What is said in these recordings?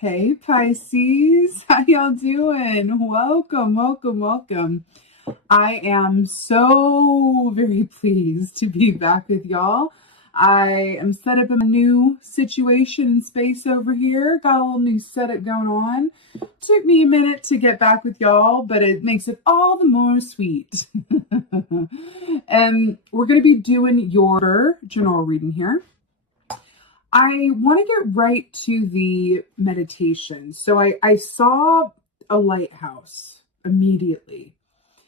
Hey Pisces, how y'all doing? Welcome, welcome, welcome. I am so very pleased to be back with y'all. I am set up in a new situation and space over here. Got a little new setup going on. Took me a minute to get back with y'all, but it makes it all the more sweet. And we're going to be doing your general reading here. I want to get right to the meditation. So I saw a lighthouse immediately.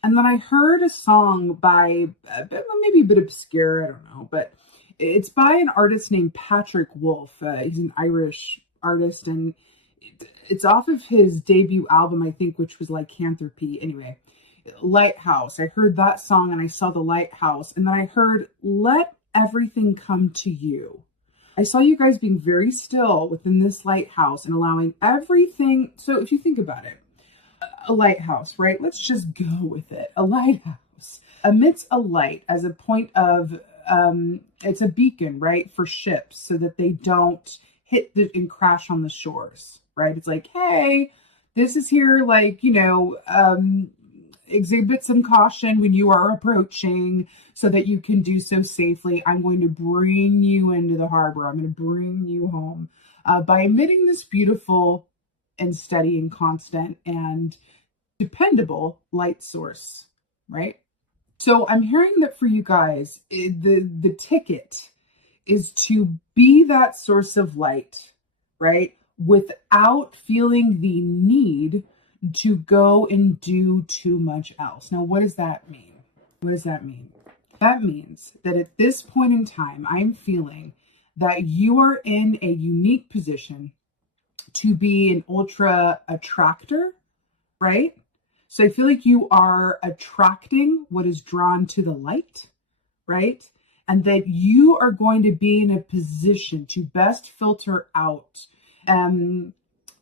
And then I heard a song by, maybe a bit obscure, I don't know, but it's by an artist named Patrick Wolf. He's an Irish artist, and it's off of his debut album, I think, which was Lycanthropy. Anyway, Lighthouse. I heard that song and I saw the lighthouse. And then I heard, Let Everything Come to You. I saw you guys being very still within this lighthouse and allowing everything. So if you think about it, a lighthouse, right? Let's just go with it. A lighthouse emits a light as a point of, it's a beacon, right? For ships so that they don't hit and crash on the shores, right? It's like, hey, this is here, exhibit some caution when you are approaching so that you can do so safely. I'm going to bring you into the harbor. I'm going to bring you home by emitting this beautiful and steady and constant and dependable light source, right? So I'm hearing that for you guys, the ticket is to be that source of light, right? Without feeling the need to go and do too much else. Now, what does that mean? What does that mean? That means that at this point in time, I'm feeling that you are in a unique position to be an ultra attractor, right? So I feel like you are attracting what is drawn to the light, right? And that you are going to be in a position to best filter out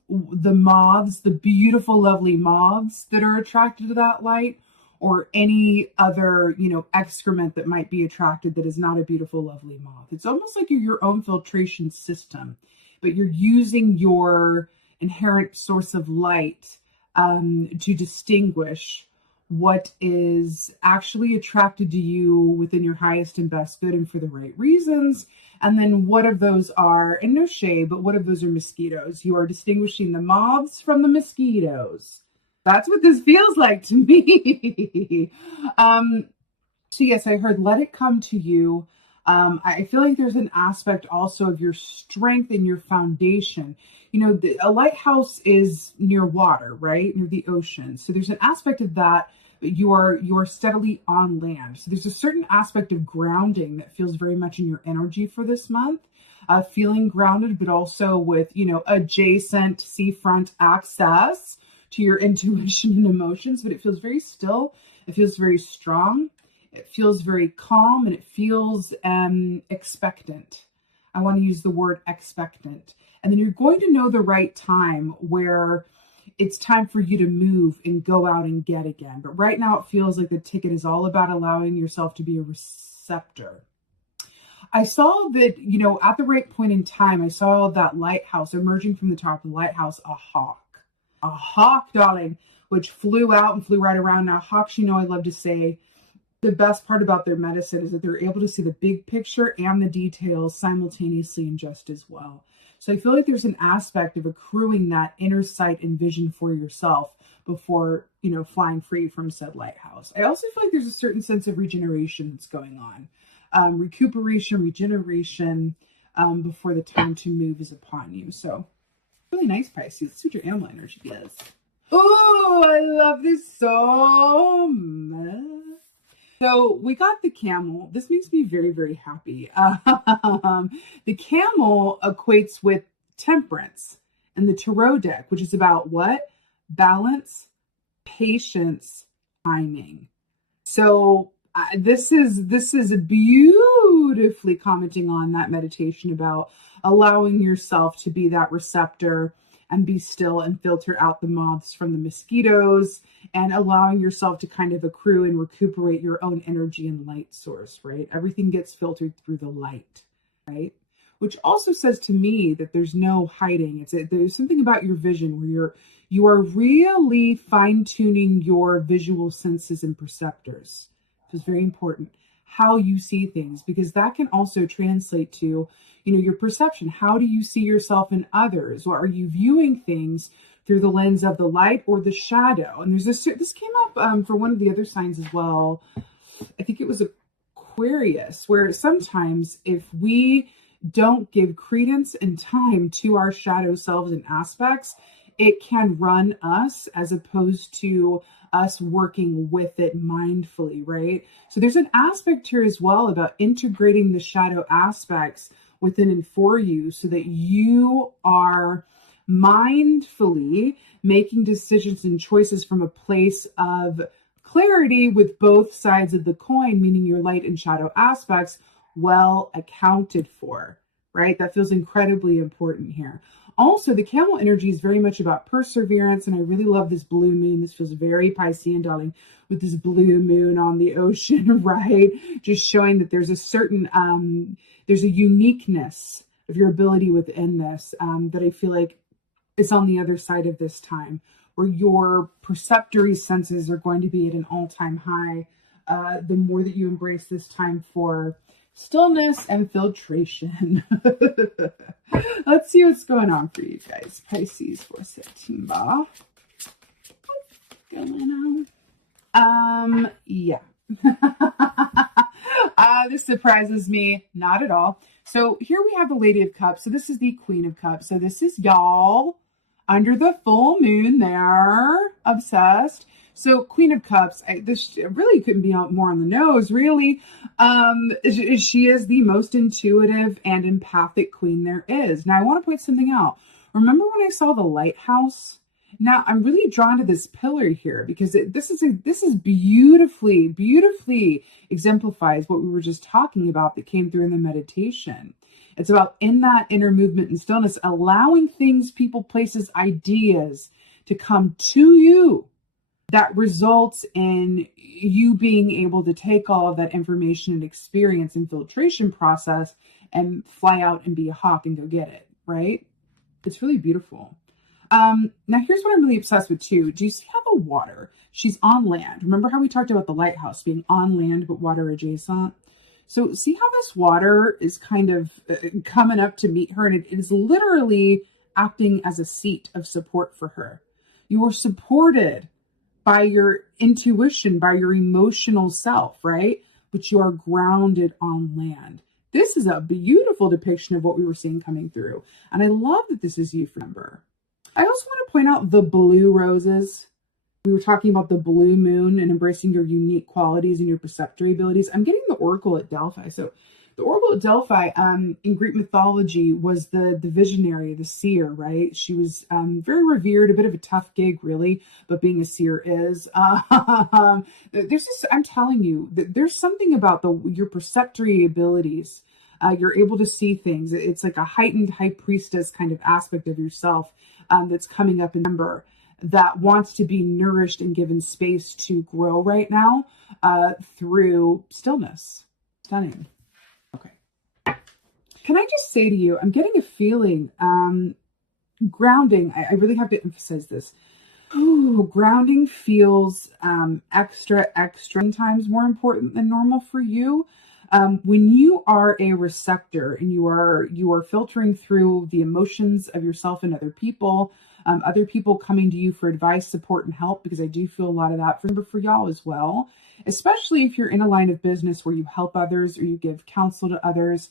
the moths, the beautiful, lovely moths that are attracted to that light, or any other, excrement that might be attracted that is not a beautiful, lovely moth. It's almost like you're your own filtration system, but you're using your inherent source of light to distinguish what is actually attracted to you within your highest and best good and for the right reasons. And then what of those are, and no shade, but what of those are mosquitoes? You are distinguishing the moths from the mosquitoes. That's what this feels like to me. So yes, I heard let it come to you. I feel like there's an aspect also of your strength and your foundation. A lighthouse is near water, right? Near the ocean. So there's an aspect of that, but you are steadily on land. So there's a certain aspect of grounding that feels very much in your energy for this month. Feeling grounded, but also with, adjacent seafront access to your intuition and emotions. But it feels very still. It feels very strong. It feels very calm, and it feels expectant. I want to use the word expectant. And then you're going to know the right time where it's time for you to move and go out and get again. But right now it feels like the ticket is all about allowing yourself to be a receptor. I saw that, at the right point in time, I saw that lighthouse emerging from the top of the lighthouse, a hawk, darling, which flew out and flew right around. Now, hawks, I love to say, the best part about their medicine is that they're able to see the big picture and the details simultaneously and just as well. So I feel like there's an aspect of accruing that inner sight and vision for yourself before, flying free from said lighthouse. I also feel like there's a certain sense of regeneration that's going on. Recuperation, regeneration, before the time to move is upon you. So really nice, Pisces. That's what your animal energy is. Oh, I love this so much. So we got the camel. This makes me very, very happy. The camel equates with temperance and the tarot deck, which is about what? Balance, patience, timing. So this is beautifully commenting on that meditation about allowing yourself to be that receptor and be still and filter out the moths from the mosquitoes, and allowing yourself to kind of accrue and recuperate your own energy and light source, right? Everything gets filtered through the light, right? which also says to me that there's no hiding. There's something about your vision where you are really fine-tuning your visual senses and perceptors. So it's very important how you see things, because that can also translate to, your perception. How do you see yourself in others? Or are you viewing things through the lens of the light or the shadow? And this came up for one of the other signs as well. I think it was Aquarius, where sometimes if we don't give credence and time to our shadow selves and aspects, it can run us as opposed to us working with it mindfully, right? So there's an aspect here as well about integrating the shadow aspects within and for you so that you are mindfully making decisions and choices from a place of clarity with both sides of the coin, meaning your light and shadow aspects well accounted for, right? That feels incredibly important here. Also, the camel energy is very much about perseverance, and I really love this blue moon. This feels very Piscean, darling, with this blue moon on the ocean, right? Just showing that there's a certain, there's a uniqueness of your ability within this that I feel like is on the other side of this time, where your perceptory senses are going to be at an all-time high the more that you embrace this time for stillness and filtration. Let's see what's going on for you guys. Pisces for September. What's going on? Yeah. This surprises me not at all. So here we have the Lady of Cups. So this is the Queen of Cups. So this is y'all under the full moon there. Obsessed. So Queen of Cups, this really couldn't be more on the nose, really. She is the most intuitive and empathic queen there is. Now, I want to point something out. Remember when I saw the lighthouse? Now, I'm really drawn to this pillar here because this is beautifully exemplifies what we were just talking about that came through in the meditation. It's about in that inner movement and stillness, allowing things, people, places, ideas to come to you. That results in you being able to take all of that information and experience and filtration process and fly out and be a hawk and go get it, right? It's really beautiful. Now, here's what I'm really obsessed with too. Do you see how the water, she's on land. Remember how we talked about the lighthouse being on land but water adjacent? So see how this water is kind of coming up to meet her, and it is literally acting as a seat of support for her. You are supported by your intuition, by your emotional self, right? But you are grounded on land. This is a beautiful depiction of what we were seeing coming through. And I love that this is you, remember. I also want to point out the blue roses. We were talking about the blue moon and embracing your unique qualities and your perceptory abilities. I'm getting the Oracle at Delphi. So the Oracle at Delphi in Greek mythology was the visionary, the seer, right? She was very revered, a bit of a tough gig, really, but being a seer is. There's just, I'm telling you, there's something about your perceptory abilities. You're able to see things. It's like a heightened high priestess kind of aspect of yourself that's coming up in number that wants to be nourished and given space to grow right now through stillness. Stunning. Can I just say to you, I'm getting a feeling, grounding, I really have to emphasize this. Ooh, grounding feels extra times more important than normal for you. When you are a receptor and you are filtering through the emotions of yourself and other people coming to you for advice, support, and help, because I do feel a lot of that for y'all as well, especially if you're in a line of business where you help others or you give counsel to others.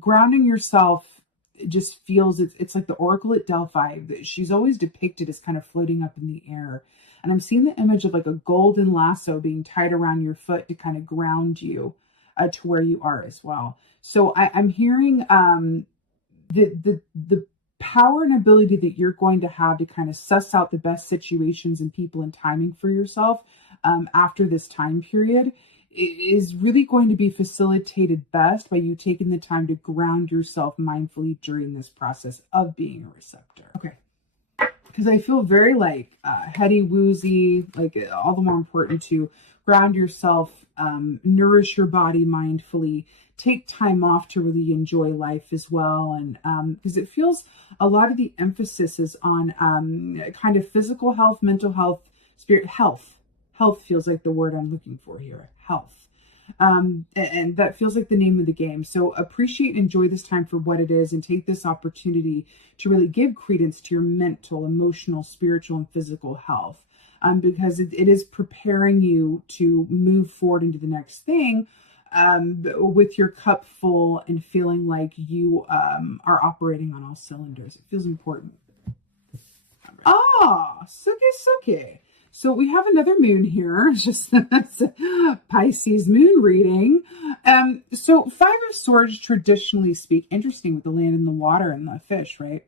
Grounding yourself just feels, it's like the Oracle at Delphi. She's always depicted as kind of floating up in the air. And I'm seeing the image of like a golden lasso being tied around your foot to kind of ground you to where you are as well. So I'm hearing the power and ability that you're going to have to kind of suss out the best situations and people and timing for yourself after this time period is really going to be facilitated best by you taking the time to ground yourself mindfully during this process of being a receptor. Okay. Because I feel very like heady, woozy, like all the more important to ground yourself, nourish your body mindfully, take time off to really enjoy life as well. And because it feels a lot of the emphasis is on kind of physical health, mental health, spirit health. Health feels like the word I'm looking for here. Health. And that feels like the name of the game. So appreciate and enjoy this time for what it is, and take this opportunity to really give credence to your mental, emotional, spiritual, and physical health. Because it is preparing you to move forward into the next thing with your cup full and feeling like you are operating on all cylinders. It feels important. Suke. So we have another moon here, just Pisces moon reading. So Five of Swords, traditionally speak, interesting with the land and the water and the fish, right?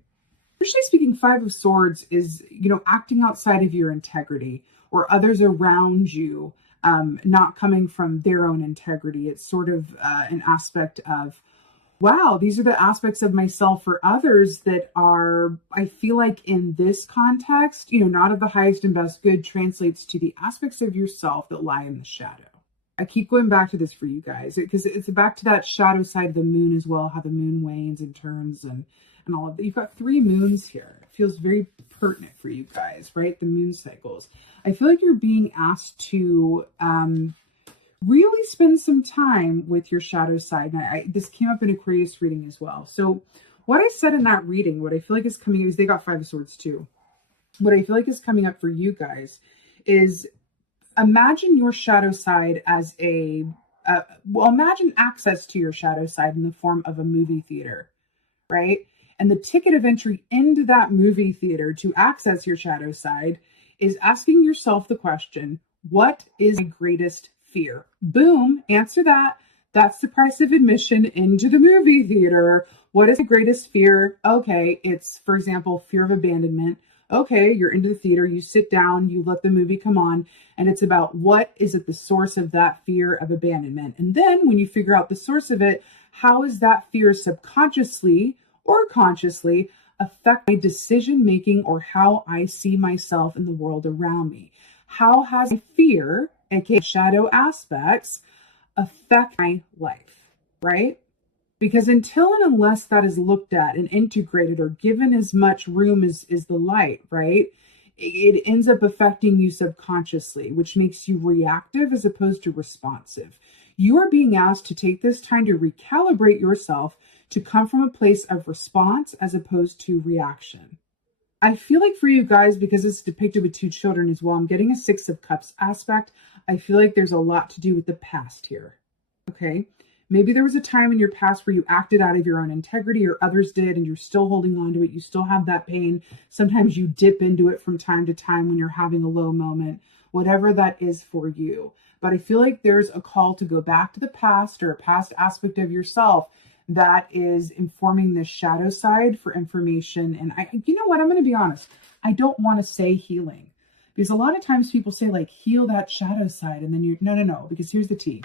Traditionally speaking, Five of Swords is, acting outside of your integrity, or others around you not coming from their own integrity. It's sort of an aspect of, wow, these are the aspects of myself or others that are, I feel like in this context, not of the highest and best good, translates to the aspects of yourself that lie in the shadow. I keep going back to this for you guys because it's back to that shadow side of the moon as well, how the moon wanes and turns and all of that. You've got 3 moons here. It feels very pertinent for you guys, right? The moon cycles. I feel like you're being asked to really spend some time with your shadow side. And this came up in Aquarius reading as well. So what I said in that reading, what I feel like is coming up is they got 5 of Swords too. What I feel like is coming up for you guys is imagine your shadow side as imagine access to your shadow side in the form of a movie theater, right? And the ticket of entry into that movie theater to access your shadow side is asking yourself the question, what is my greatest fear? Boom, answer that. That's the price of admission into the movie theater. What is the greatest fear? Okay, it's, for example, fear of abandonment. Okay, you're into the theater, you sit down, you let the movie come on, and it's about what is at the source of that fear of abandonment. And then when you figure out the source of it, how is that fear subconsciously or consciously affect my decision making or how I see myself in the world around me? How has fear, aka shadow aspects, affect my life, right? Because until and unless that is looked at and integrated or given as much room as the light, right, it ends up affecting you subconsciously, which makes you reactive as opposed to responsive. You are being asked to take this time to recalibrate yourself to come from a place of response as opposed to reaction. I feel like for you guys, because it's depicted with 2 children as well, I'm getting a 6 of Cups aspect. I feel like there's a lot to do with the past here, okay? Maybe there was a time in your past where you acted out of your own integrity or others did, and you're still holding on to it. You still have that pain. Sometimes you dip into it from time to time when you're having a low moment, whatever that is for you. But I feel like there's a call to go back to the past or a past aspect of yourself that is informing this shadow side for information. And you know what? I'm going to be honest. I don't want to say healing, because a lot of times people say like, heal that shadow side. And then no, because here's the tea.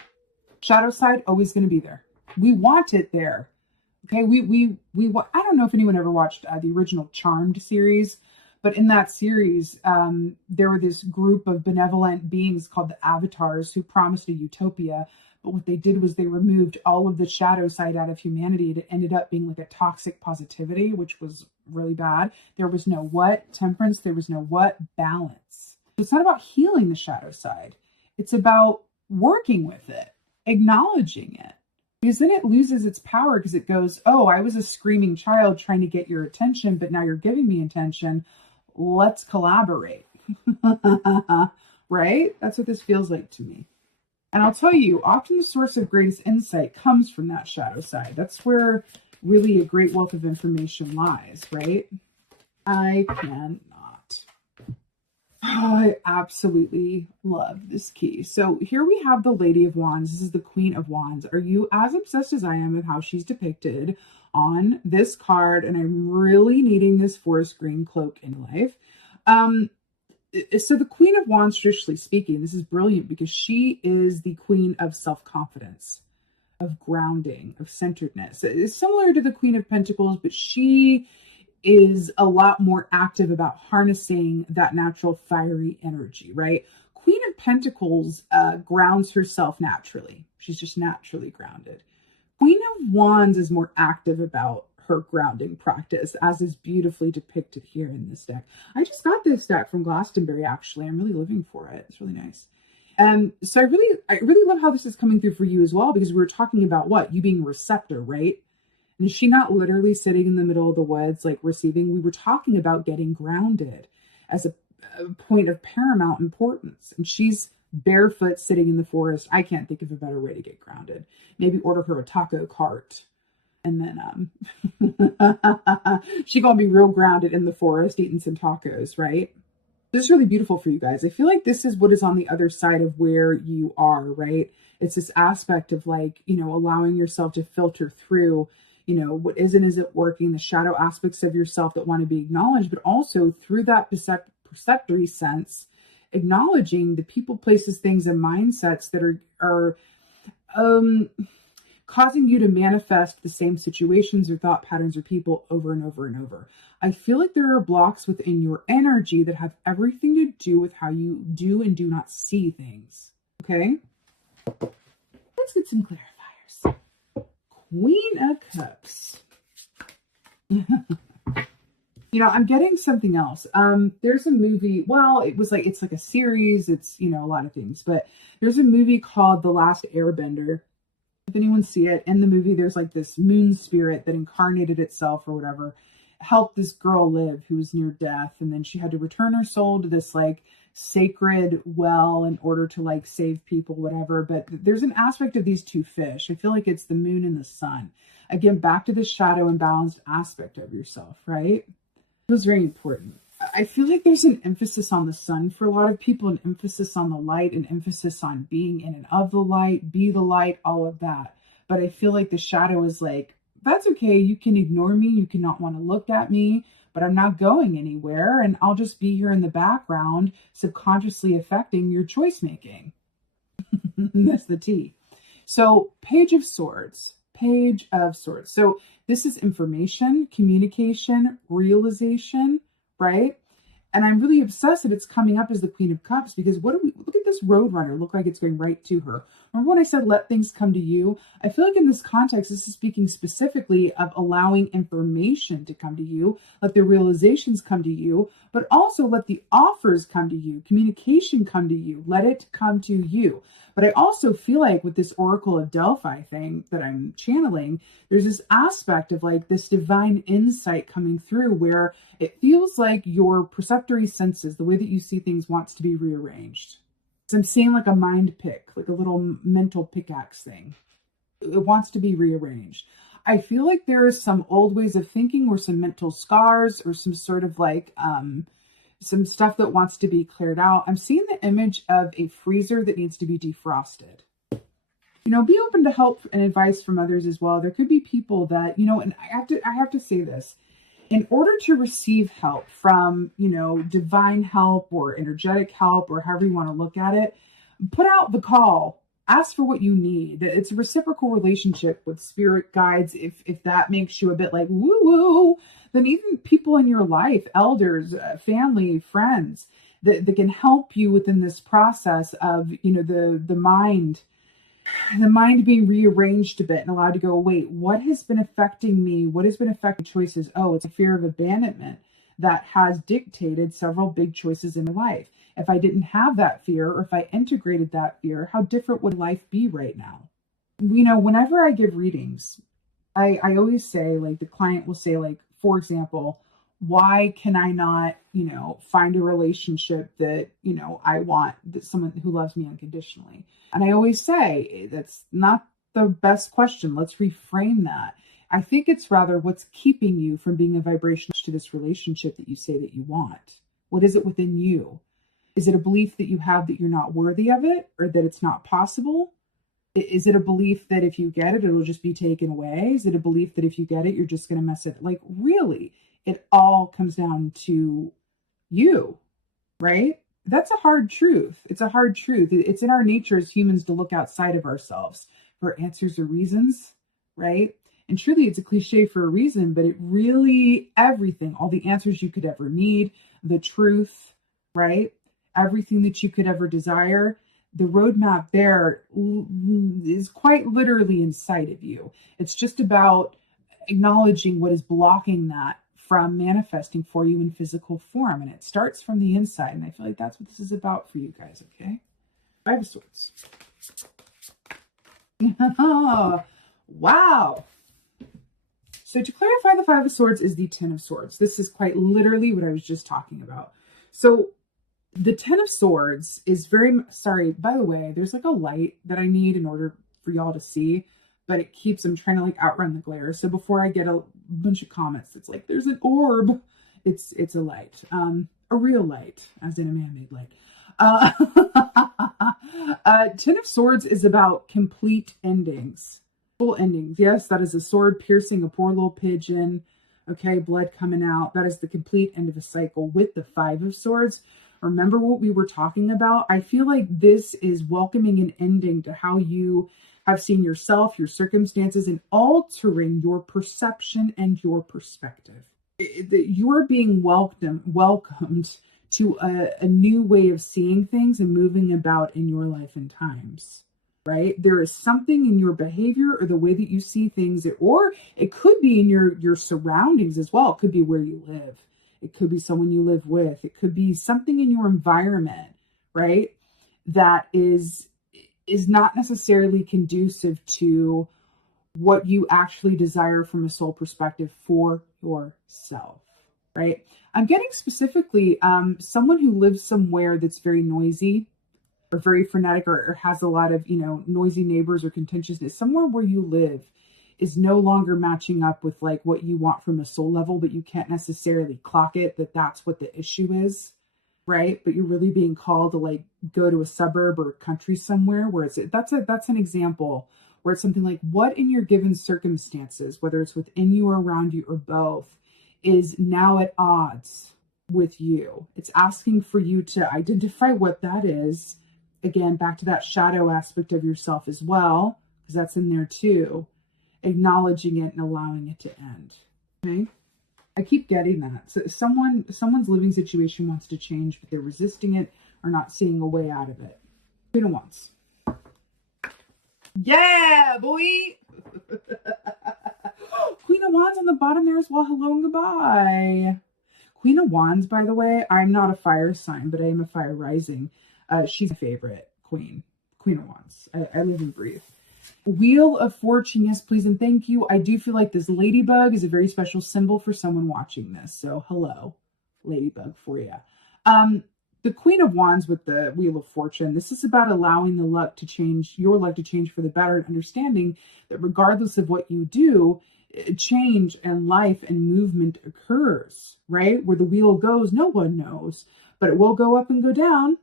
Shadow side, always going to be there. We want it there. Okay. I don't know if anyone ever watched the original Charmed series, but in that series, there were this group of benevolent beings called the Avatars who promised a utopia. But what they did was they removed all of the shadow side out of humanity. It ended up being like a toxic positivity, which was really bad. There was no temperance. There was no balance. It's not about healing the shadow side. It's about working with it, acknowledging it. Because then it loses its power, because it goes, oh, I was a screaming child trying to get your attention, but now you're giving me attention. Let's collaborate. Right? That's what this feels like to me. And I'll tell you, often the source of greatest insight comes from that shadow side. That's where really a great wealth of information lies, right? I cannot. Oh, I absolutely love this key. So here we have the Lady of Wands. This is the Queen of Wands. Are you as obsessed as I am with how she's depicted on this card? And I'm really needing this forest green cloak in life. So the Queen of Wands, traditionally speaking, this is brilliant because she is the queen of self-confidence, of grounding, of centeredness. It's similar to the Queen of Pentacles, but she is a lot more active about harnessing that natural fiery energy, right? Queen of Pentacles grounds herself naturally. She's just naturally grounded. Queen of Wands is more active about her grounding practice, as is beautifully depicted here in this deck. I just got this deck from Glastonbury, actually. I'm really living for it. It's really nice. So I really love how this is coming through for you as well, because we were talking about what? You being a receptor, right? And is she not literally sitting in the middle of the woods, like receiving? We were talking about getting grounded as a point of paramount importance. And she's barefoot sitting in the forest. I can't think of a better way to get grounded. Maybe order her a taco cart. And then she gonna be real grounded in the forest eating some tacos, right? This is really beautiful for you guys. I feel like this is what is on the other side of where you are, right? It's this aspect of like, allowing yourself to filter through, what isn't working, the shadow aspects of yourself that want to be acknowledged, but also through that perceptory sense, acknowledging the people, places, things, and mindsets that are causing you to manifest the same situations or thought patterns or people over and over and over. I feel like there are blocks within your energy that have everything to do with how you do and do not see things. Okay? Let's get some clarifiers. Queen of Cups. I'm getting something else. There's a movie, it's like a series, it's, a lot of things, but there's a movie called The Last Airbender. If anyone see it, in the movie, there's like this moon spirit that incarnated itself or whatever, helped this girl live who was near death. And then she had to return her soul to this like sacred well in order to like save people, whatever. But there's an aspect of these two fish. I feel like it's the moon and the sun. Again, back to the shadow and balanced aspect of yourself, right? It was very important. I feel like there's an emphasis on the sun for a lot of people, an emphasis on the light, an emphasis on being in and of the light, be the light, all of that. But I feel like the shadow is like, that's okay. You can ignore me. You cannot want to look at me, but I'm not going anywhere. And I'll just be here in the background, subconsciously affecting your choice making. That's the T. So Page of Swords. Page of Swords. So this is information, communication, realization, right? And I'm really obsessed that it's coming up as the Queen of Cups, because look at this Roadrunner, look like it's going right to her. Remember when I said, let things come to you? I feel like in this context, this is speaking specifically of allowing information to come to you, let the realizations come to you, but also let the offers come to you, communication come to you, let it come to you. But I also feel like with this Oracle of Delphi thing that I'm channeling, there's this aspect of like this divine insight coming through where it feels like your perceptory senses, the way that you see things, wants to be rearranged. So I'm seeing like a mind pick, like a little mental pickaxe thing. It wants to be rearranged. I feel like there is some old ways of thinking or some mental scars or some sort of like some stuff that wants to be cleared out. I'm seeing the image of a freezer that needs to be defrosted. Be open to help and advice from others as well. There could be people that, and I have to say this, in order to receive help from, divine help or energetic help or however you want to look at it, put out the call, ask for what you need. It's a reciprocal relationship with spirit guides. If that makes you a bit like woo woo, then even people in your life, elders, family, friends that can help you within this process of, the mind being rearranged a bit and allowed to go, wait, what has been affecting me? What has been affecting choices? Oh, it's a fear of abandonment that has dictated several big choices in my life. If I didn't have that fear, or if I integrated that fear, how different would life be right now? Whenever I give readings, I always say, like, the client will say, like, for example, why can I not, find a relationship that, I want, that someone who loves me unconditionally? And I always say, that's not the best question. Let's reframe that. I think it's rather what's keeping you from being a vibration to this relationship that you say that you want. What is it within you? Is it a belief that you have that you're not worthy of it, or that it's not possible? Is it a belief that if you get it, it'll just be taken away? Is it a belief that if you get it, you're just going to mess it? Like, really, it all comes down to you, right? That's a hard truth. It's a hard truth. It's in our nature as humans to look outside of ourselves for answers or reasons, right? And truly, it's a cliche for a reason, but it really, everything, all the answers you could ever need, the truth, right? Everything that you could ever desire, the roadmap there is quite literally inside of you. It's just about acknowledging what is blocking that from manifesting for you in physical form. And it starts from the inside. And I feel like that's what this is about for you guys, okay? Five of Swords. Wow. So to clarify, the Five of Swords is the Ten of Swords. This is quite literally what I was just talking about. So the Ten of Swords is very, sorry, by the way, there's like a light that I need in order for y'all to see, but it keeps, I'm trying to like outrun the glare. So before I get a bunch of comments, it's like, there's an orb. It's a light, a real light, as in a man-made light. Ten of Swords is about complete endings, full endings. Yes, that is a sword piercing a poor little pigeon. Okay, blood coming out. That is the complete end of a cycle. With the Five of Swords, remember what we were talking about? I feel like this is welcoming an ending to how you have seen yourself, your circumstances, and altering your perception and your perspective. You are being welcomed to a new way of seeing things and moving about in your life and times, right? There is something in your behavior or the way that you see things, or it could be in your surroundings as well. It could be where you live. It could be someone you live with. It could be something in your environment, right? That is not necessarily conducive to what you actually desire from a soul perspective for yourself, right? I'm getting specifically someone who lives somewhere that's very noisy or very frenetic or has a lot of, noisy neighbors or contentiousness. Somewhere where you live is no longer matching up with like what you want from a soul level, but you can't necessarily clock it that that's what the issue is, right? But you're really being called to like go to a suburb or country somewhere where that's an example where it's something like, what in your given circumstances, whether it's within you or around you or both, is now at odds with you. It's asking for you to identify what that is. Again, back to that shadow aspect of yourself as well, because that's in there too. Acknowledging it and allowing it to end. Okay. I keep getting that. So someone's living situation wants to change, but they're resisting it or not seeing a way out of it. Queen of Wands. Yeah, boy. Queen of Wands on the bottom there as well. Hello and goodbye. Queen of Wands, by the way, I'm not a fire sign, but I am a fire rising. She's my favorite queen. Queen of Wands. I live and breathe. Wheel of Fortune, yes, please and thank you. I do feel like this ladybug is a very special symbol for someone watching this. So hello, ladybug for you. The Queen of Wands with the Wheel of Fortune, this is about allowing the luck to change, your luck to change for the better, and understanding that regardless of what you do, change and life and movement occurs, right? Where the wheel goes, no one knows, but it will go up and go down,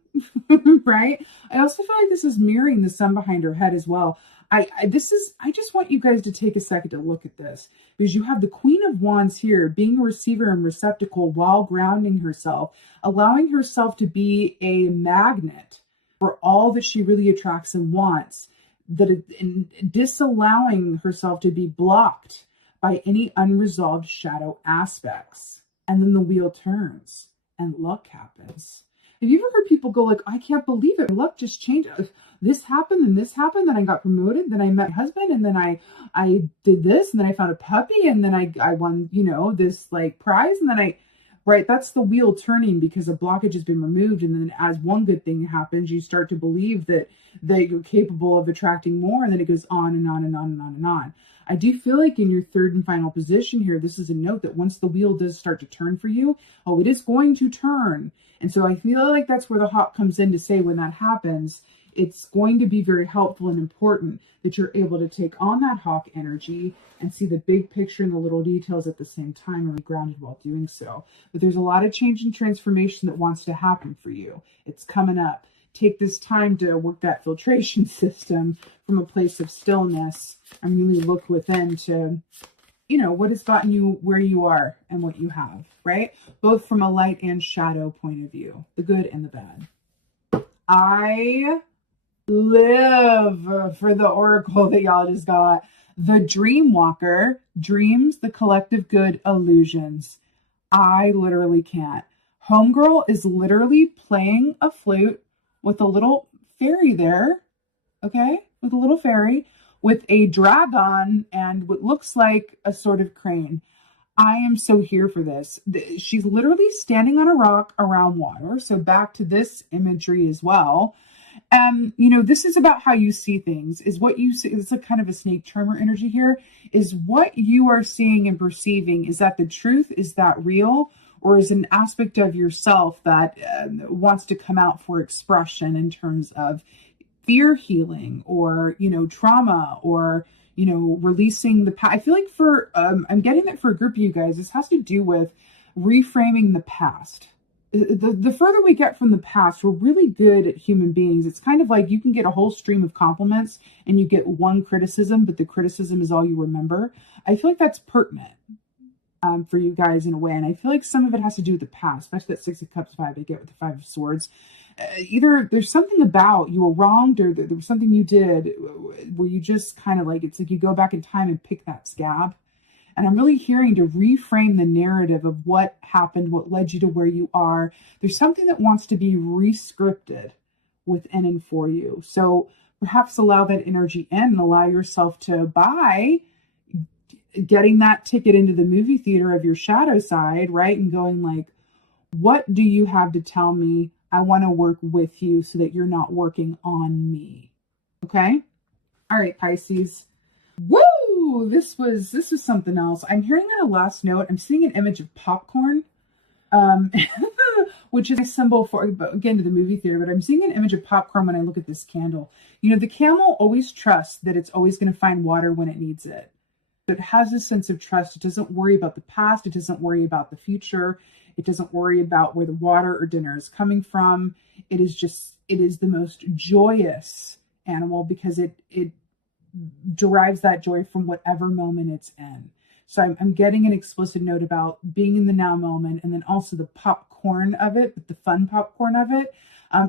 right? I also feel like this is mirroring the sun behind her head as well. I just want you guys to take a second to look at this, because you have the Queen of Wands here being a receiver and receptacle while grounding herself, allowing herself to be a magnet for all that she really attracts and wants, and disallowing herself to be blocked by any unresolved shadow aspects. And then the wheel turns and luck happens. Have you ever heard people go like, I can't believe it, luck just changed. This happened and this happened, then I got promoted, then I met my husband, and then I did this, and then I found a puppy, and then I won, this like prize, and then right, that's the wheel turning because a blockage has been removed. And then as one good thing happens, you start to believe that you're capable of attracting more, and then it goes on and on and on and on and on. I do feel like in your third and final position here, this is a note that once the wheel does start to turn for you, it is going to turn. And so I feel like that's where the hawk comes in to say when that happens, it's going to be very helpful and important that you're able to take on that hawk energy and see the big picture and the little details at the same time and be grounded while doing so. But there's a lot of change and transformation that wants to happen for you. It's coming up. Take this time to work that filtration system from a place of stillness and really look within to, what has gotten you where you are and what you have, right? Both from a light and shadow point of view, the good and the bad. I live for the oracle that y'all just got. The Dream Walker, dreams, the collective good, illusions. I literally can't. Homegirl is literally playing a flute with a little fairy there, okay, with a little fairy with a dragon and what looks like a sort of crane. I am so here for this. She's literally standing on a rock around water. So back to this imagery as well. You know, this is about how you see things, is what you see. It's a kind of a snake charmer energy here, is what you are seeing and perceiving. Is that the truth? Is that real? Or is an aspect of yourself that wants to come out for expression in terms of fear healing or, you know, trauma or, you know, releasing the past. I feel like for, I'm getting that for a group of you guys, this has to do with reframing the past. The further we get from the past, we're really good at human beings. It's kind of like you can get a whole stream of compliments and you get one criticism, but the criticism is all you remember. I feel like that's pertinent for you guys in a way. And I feel like some of it has to do with the past, especially that Six of Cups vibe I get with the Five of Swords. Either there's something about you were wronged or there was something you did where you just kind of like, it's like you go back in time and pick that scab. And I'm really hearing to reframe the narrative of what happened, what led you to where you are. There's something that wants to be rescripted within and for you. So perhaps allow that energy in and allow yourself to buy getting that ticket into the movie theater of your shadow side, right? And going like, what do you have to tell me? I want to work with you so that you're not working on me. Okay. All right, Pisces. Woo! This was something else. I'm hearing on a last note, I'm seeing an image of popcorn, which is a symbol for, again, to the movie theater, but I'm seeing an image of popcorn when I look at this candle. You know, the camel always trusts that it's always going to find water when it needs it. It has a sense of trust. It doesn't worry about the past. It doesn't worry about the future. It doesn't worry about where the water or dinner is coming from. It is the most joyous animal because it derives that joy from whatever moment it's in. So I'm getting an explicit note about being in the now moment, and then also the popcorn of it, but the fun popcorn of it.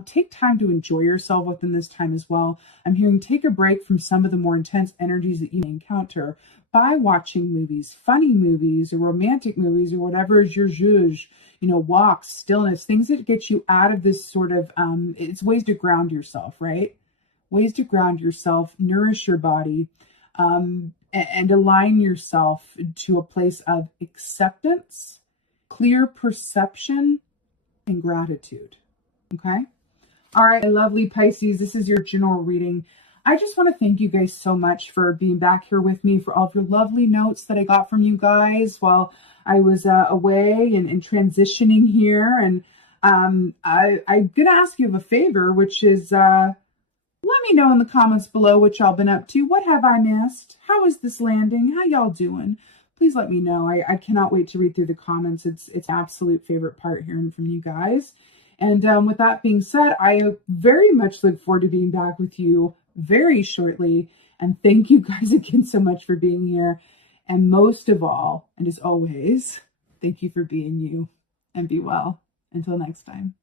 Take time to enjoy yourself within this time as well. I'm hearing take a break from some of the more intense energies that you may encounter by watching movies, funny movies or romantic movies or whatever is your zhuzh, you know, walks, stillness, things that get you out of this sort of, it's ways to ground yourself, right? Ways to ground yourself, nourish your body, and align yourself to a place of acceptance, clear perception, and gratitude. Okay. All right, lovely Pisces. This is your general reading. I just want to thank you guys so much for being back here with me, for all of your lovely notes that I got from you guys while I was away and transitioning here. And I'm going to ask you of a favor, which is let me know in the comments below what y'all been up to. What have I missed? How is this landing? How y'all doing? Please let me know. I cannot wait to read through the comments. It's absolute favorite part hearing from you guys. And with that being said, I very much look forward to being back with you very shortly. And thank you guys again so much for being here. And most of all, and as always, thank you for being you, and be well. Until next time.